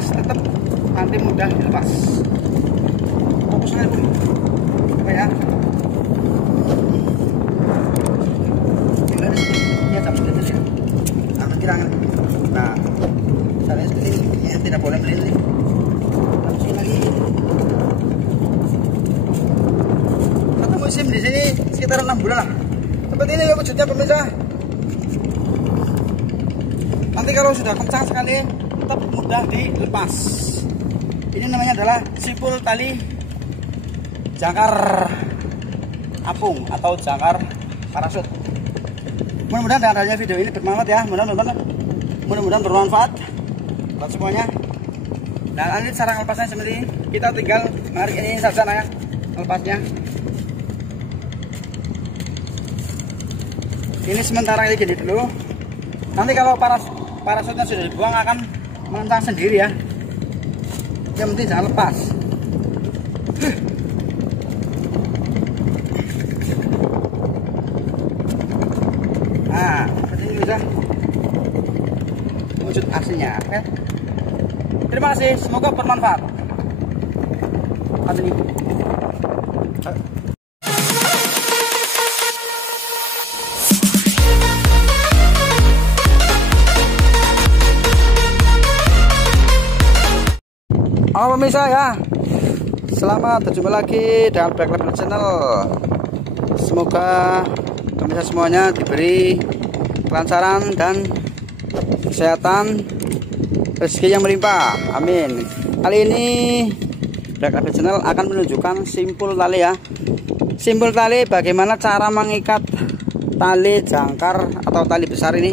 dilepas tetap nanti mudah dilepas. Fokusnya dulu. Oke ya. Ini jam sedikit ya. Aman kirangan. Nah, caranya seperti ini. Ya, tidak boleh meleleh. Langsung lagi. Satu musim di sini sekitar 6 bulan lah. Seperti ini ya wujudnya pemirsa. Nanti kalau sudah kencang sekali tetap mudah dilepas. Ini namanya adalah simpul tali jangkar apung atau jangkar parasut. Mudah-mudahan dengan adanya video ini bermanfaat ya. Mudah-mudahan bermanfaat buat semuanya. Nah, ini cara melepasnya seperti ini. Kita tinggal narik ini saja ya, melepasnya. Ini sementara kayak gini dulu. Nanti kalau parasutnya sudah dibuang akan mengencang sendiri ya. Yang penting jangan lepas. Nah, seperti ini bisa wujud aslinya. Oke. Terima kasih, semoga bermanfaat. Ini. Halo pemirsa ya, selamat berjumpa lagi dengan Black Label Channel. Semoga pemirsa semuanya diberi kelancaran dan kesehatan, rezeki yang melimpah, amin. Kali ini Black Label Channel akan menunjukkan simpul tali ya. Simpul tali bagaimana cara mengikat tali jangkar atau tali besar ini,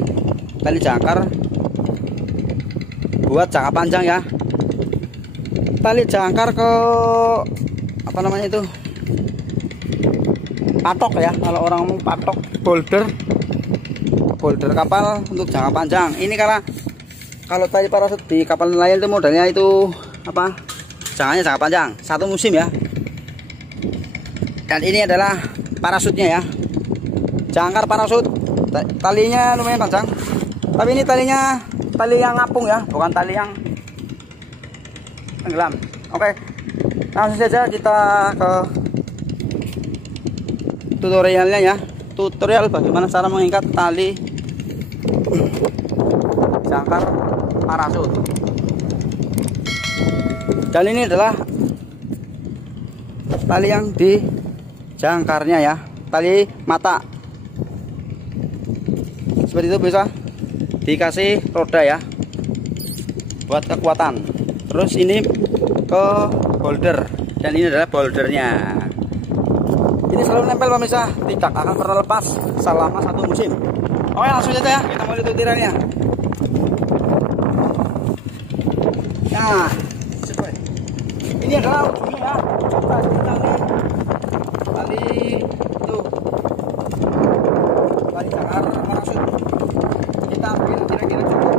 tali jangkar buat jangka panjang ya. Tali jangkar ke apa namanya itu, patok ya, kalau orang ngomong patok, boulder kapal untuk jangka panjang. Ini karena kalau tali parasut di kapal nelayan itu modelnya itu apa, jangkanya jangka panjang, satu musim ya. Dan ini adalah parasutnya ya, jangkar parasut. Talinya lumayan panjang, tapi ini talinya tali yang ngapung ya, bukan tali yang tenggelam. Oke, langsung saja kita ke tutorialnya ya. Tutorial bagaimana cara mengikat tali jangkar parasut. Dan ini adalah tali yang di jangkarnya ya, tali mata. Seperti itu bisa dikasih roda ya, buat kekuatan. Terus ini ke boulder, dan ini adalah bouldernya. Ini selalu nempel pemirsa, tidak akan pernah lepas selama satu musim. Oke, langsung saja ya, kita mulai tutorialnya. Nah, ini adalah ujungnya ya, tali itu, tali jangkar parasut. Kita ambil kira-kira cukup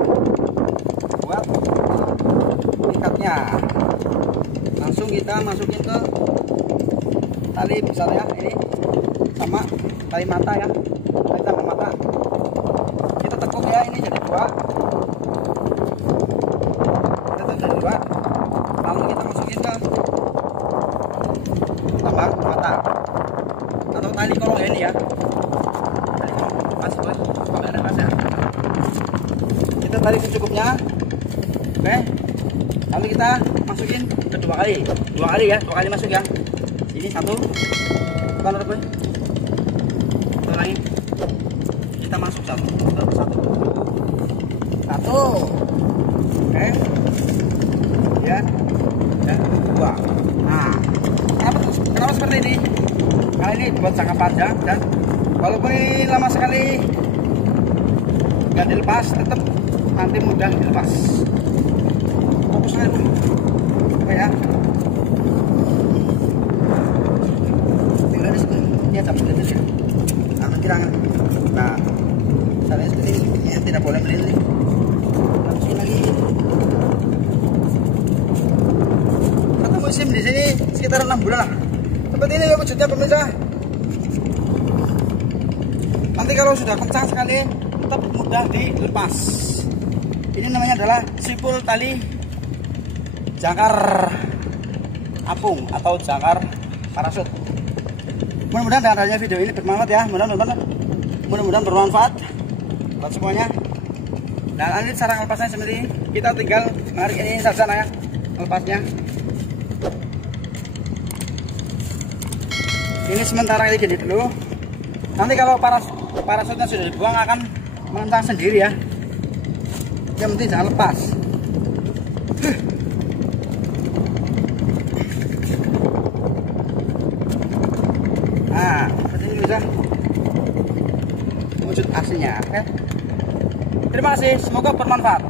buat ikatnya. Langsung kita masukin ke tali besar ya, ini sama tali mata ya, tali tambang mata. Kita tekuk ya, ini jadi dua. Kita jadi dua. Lalu kita masukin ke tambang mata atau tali kolong ini ya. Tali kolong pas bos, kalau ada pas ya. Kita tarik secukupnya. Oke. Lalu kita masukin kedua kali ya, dua kali masuk ya. Ini satu, bukan boy, ulangi. Kita masuk satu. Oke, ya, dan dua. Nah, kenapa seperti ini? Karena ini buat jangka panjang, dan walaupun ini lama sekali nggak dilepas, tetap nanti mudah dilepas. Fokusnya dulu. Oke ya. Tinggal di situ. Ini jam sedikit ya. Aman kirangan. Nah, caranya seperti ini. Ya, tidak boleh meleleh. Langsung lagi. Satu musim di sini sekitar 6 bulan lah. Seperti ini ya wujudnya pemirsa. Nanti kalau sudah kencang sekali tetap mudah dilepas. Ini namanya adalah simpul tali jangkar apung atau jangkar parasut. Mudah-mudahan dengan adanya video ini bermanfaat ya, mudah-mudahan bermanfaat buat semuanya. Nah, ini cara melepasnya seperti ini. Kita tinggal menarik ini saja ya, melepasnya. Ini sementara kayak gini dulu. Nanti kalau parasutnya sudah dibuang akan mengencang sendiri ya. Yang penting jangan lepas. Nah, seperti ini bisa wujud aslinya. Oke. Terima kasih, semoga bermanfaat.